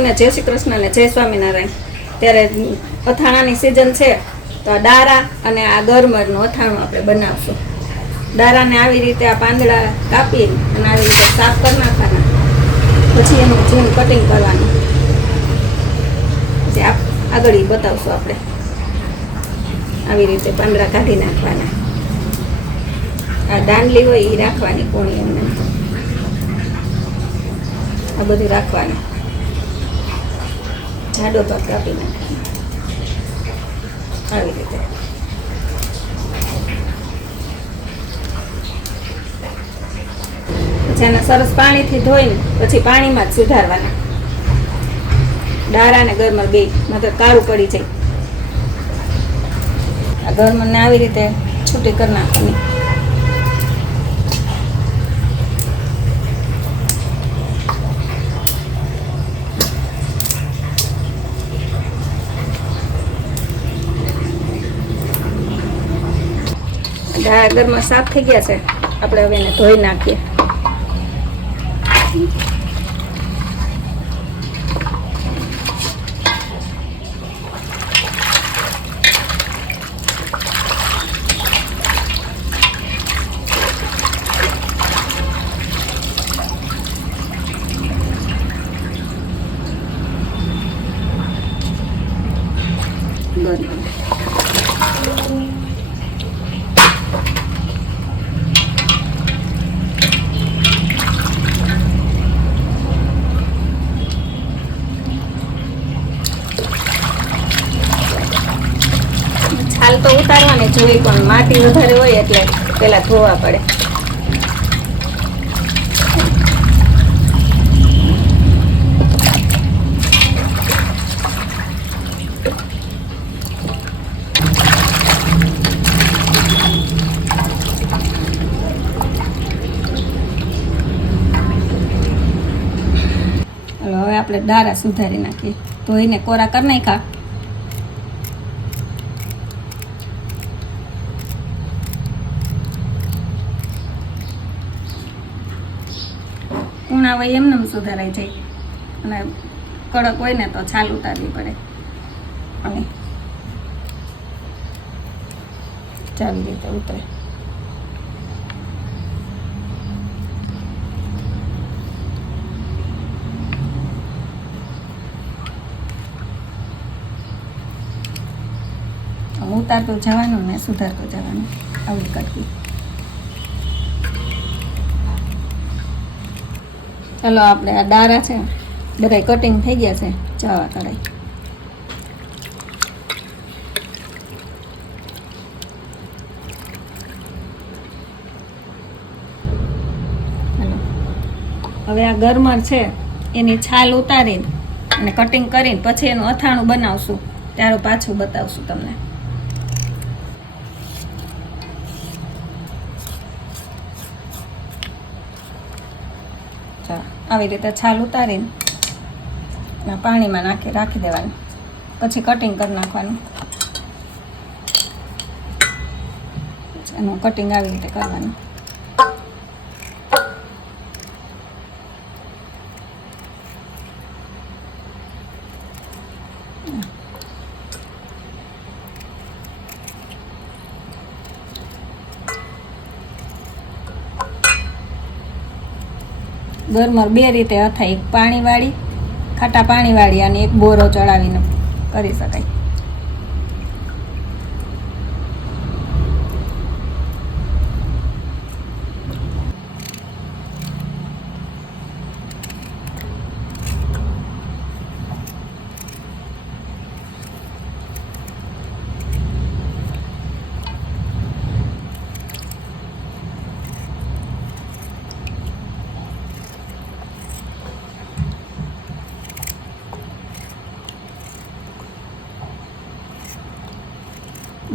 સૌને જય શ્રી કૃષ્ણ અને જય સ્વામિનારાયણ. ત્યારે અથાણાની સિઝન છે, તો આ દારા અને આ ગરમરનું અથાણું આપણે બનાવશું. દારાને આવી રીતે આ પાંદડા કાપી અને આવી રીતે સાફ કરી નાખવાના. પછી એનું જેમ કટિંગ કરવાનું. પછી આગળ બતાવશું આપણે. આવી રીતે પાંદડા કાઢી નાખવાના. આ દાંડલી હોય એ રાખવાની કોણી એમને. આ બધું રાખવાનું. જાડો ભાગ કાપી નાખવાનો આવી રીતે. પછી સરસ પાણીથી ધોઈને પછી પાણીમાં જ સુધારવાના. ડારા ને ગરમર બે મતલબ કાળું પડી જાય. આ ગરમરને આવી રીતે છૂટી કરી નાખવાની. દાળ ઘરમાં સાફ થઈ ગયા છે. આપણે હવે એને ધોઈ નાખીએ. ગરમ છાલ તો ઉતારવાની જોઈ પણ માટી વધારે હોય એટલે પેલા ધોવા પડે. હવે આપણે દારા સુધારી નાખીએ. તો એને કોરા કરી નાખ્યા? કુણા હોય એમને એમ સુધારાઈ જાય. અને કડક હોય ને તો છાલ ઉતારવી પડે. અને ચાવી રીતે ઉતરે. ઉતારતો જવાનું ને સુધારતું જવાનું. આવું કરવી ચાલો આપણે આ દારા છે. બધા કટિંગ થઈ ગયા છે. ચાવા કઢાઈ. હવે આ ગરમર છે, એની છાલ ઉતારીને અને કટિંગ કરીને પછી એનું અથાણું બનાવશું. ત્યારે પાછું બતાવશું તમને. ચાલો આવી રીતે છાલ ઉતારીને પાણીમાં નાખી રાખી દેવાનું. પછી કટિંગ કરી નાખવાનું. એનું કટિંગ આવી રીતે કરવાનું. ગરમર બે રીતે અથાય. એક પાણીવાળી ખાટા પાણીવાળી અને એક બોરો ચડાવીને કરી શકાય.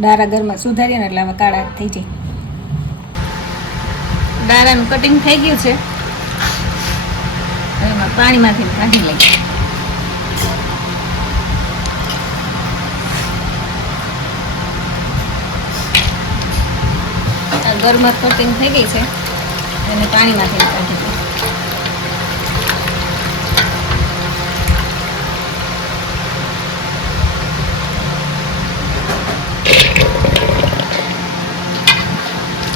દારા ઘરમાં સુધારીએ ને એટલે હવે કાળા થઈ જાય. દારાનું કટિંગ થઈ ગયું છે. એમાં પાણીમાંથી કાઢી લઈએ. ગરમર કટિંગ થઈ ગઈ છે. એને પાણીમાંથી કાઢી લઈએ આ ગરમર કટિંગ થઈ ગઈ છે એને પાણીમાંથી કાઢી લઈએ. આ ગરમર કટિંગ થઈ ગઈ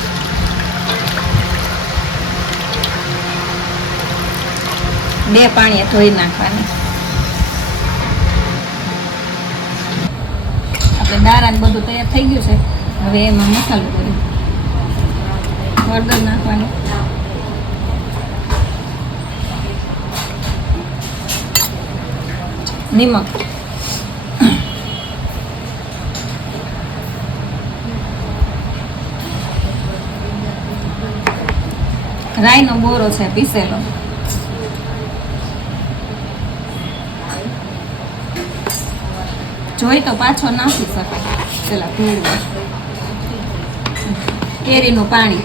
છે એને પાણીમાંથી કાઢી લઈએ. આ ગરમર કટિંગ થઈ ગઈ છે એને પાણીમાંથી કાઢી લઈએ. આ ગરમર કટિંગ થઈ ગઈ છે એને પાણીમાંથી કાઢી લઈએ. આ ગરમર કટિંગ થઈ ગઈ છે એને પાણીમાંથી કાઢી લઈએ. બે પાણીએ ધોઈ નાખવાની. આપણે દારા બધું તૈયાર થઈ ગયું છે. હવે એમાં મસાલો કર્યો હળદર નાખવાની. નિમક. રાઈનો બોરો છે, પીસેલો. જોઈ તો પાછો નાખી શકાય પેલા ભેળવા કેરીનું પાણી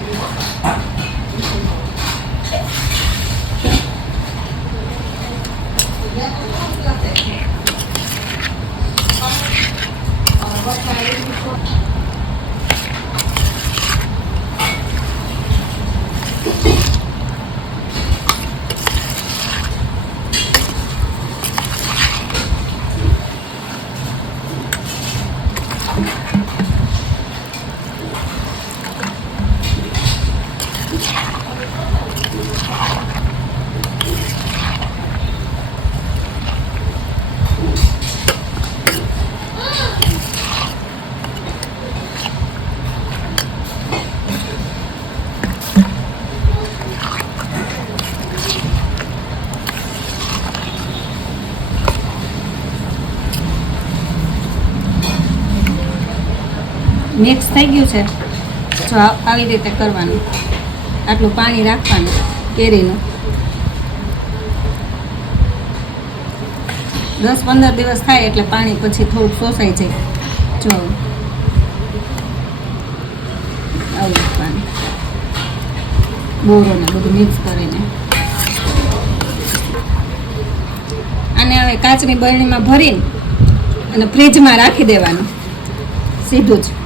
મિક્સ થઈ ગયું છે. જો આવી રીતે કરવાનું. આટલું પાણી રાખવાનું, કેરીનું. દસ પંદર દિવસ થાય એટલે પાણી પછી થોડુંક શોષાઈ જાય જો. આવું પાણી. બોરોને બધું મિક્સ કરીને. આને હવે કાચની બરણીમાં ભરીને અને ફ્રીજમાં રાખી દેવાનું. સીધું જ. અને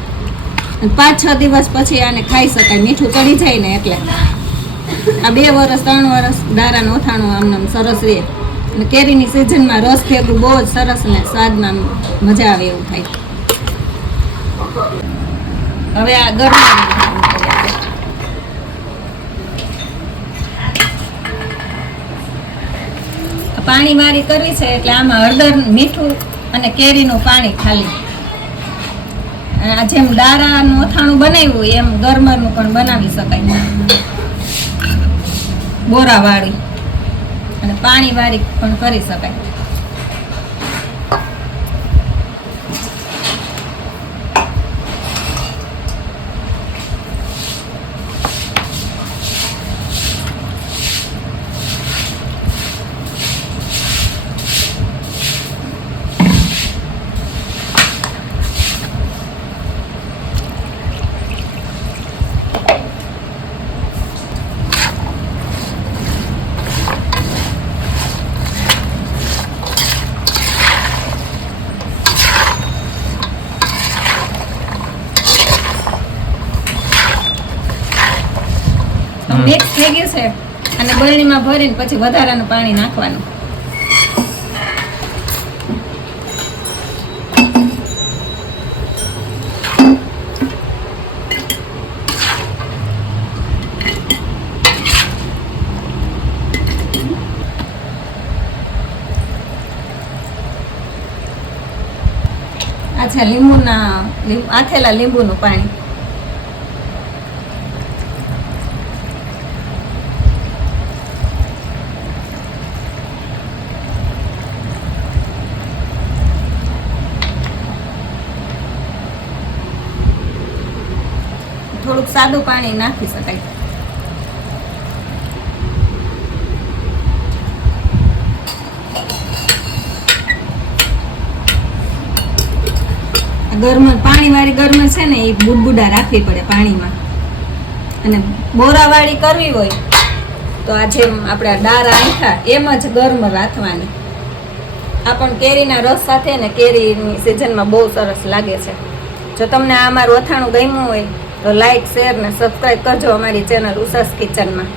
પાંચ, છ દિવસ પછી આને ખાઈ શકાય. મીઠું ચડી જાય ને એટલે. આ બે વર્ષ ત્રણ વર્ષ દારાનું ઓથાણું આમ સરસ રહે. અને કેરીની સિઝનમાં રસ ભેગું બહુ જ સરસ ને સ્વાદમાં મજા આવે એવું થાય. હવે આ ગરમ પાણી મારી કરવી છે એટલે આમાં હળદર, મીઠું અને કેરીનું પાણી ખાલી. જેમ દારાનું અથાણું બનાવ્યું એમ ગરમરનું પણ બનાવી શકાય. બોરા વાળી અને પાણી વાળી પણ કરી શકાય. મિક્સ થઈ ગયું છે. અને બરણીમાં ભરીને પછી વધારાનું પાણી નાખવાનું. અચ્છા લીંબુના લીંબ- આથેલા લીંબુનું પાણી. થોડુંક સાદું પાણી નાખી શકાય. ગરમ પાણી વાળી ગરમ છે ને, એ બુડબુડા રાખવી પડે પાણીમાં. અને બોરાવાળી કરવી હોય, તો આ જેમ આપણે ડારા આંખા એમ જ ગરમ રાખવાની આ પણ કેરીના રસ સાથે ને કેરીની સિઝનમાં બહુ સરસ લાગે છે. જો તમને આ અમારું અથાણું ગમ્યું હોય તો લાઈક શેર ને સબસ્ક્રાઈબ કરજો અમારી ચેનલ ઉષાસ કિચનમાં